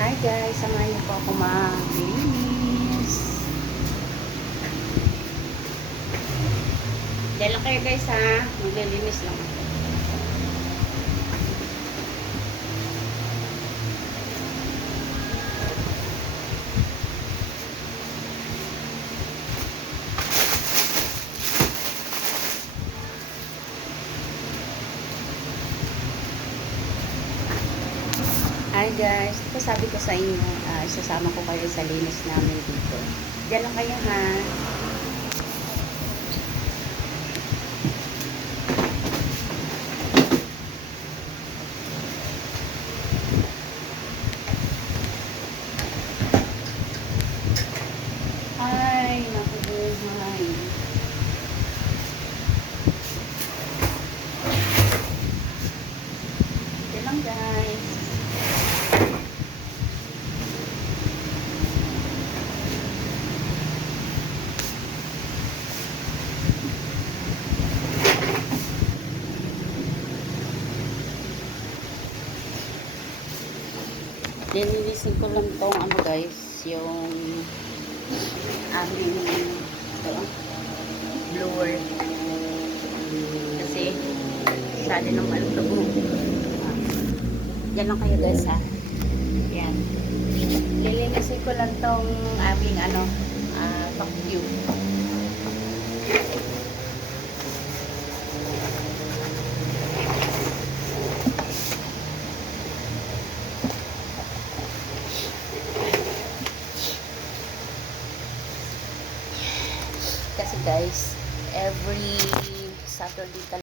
Hi guys, samahan niyo po ako maglinis. Lang kayo guys ha, maglilinis lang ako. Hi guys, ito sabi ko sa inyo, ah, isasama ko kayo sa linis namin dito. Diyan lang kayo ha. Ay, naku buhay. Diyan lang guys. Lilinisin ko lang tong ano guys, yung aming ito, blower. Kasi masyado ng malutabo. Ah, Yan lang kayo guys ha. Yan. Lilinisin ko lang tong aming ano, ah, vacuum. Kasi guys, every Saturday talaga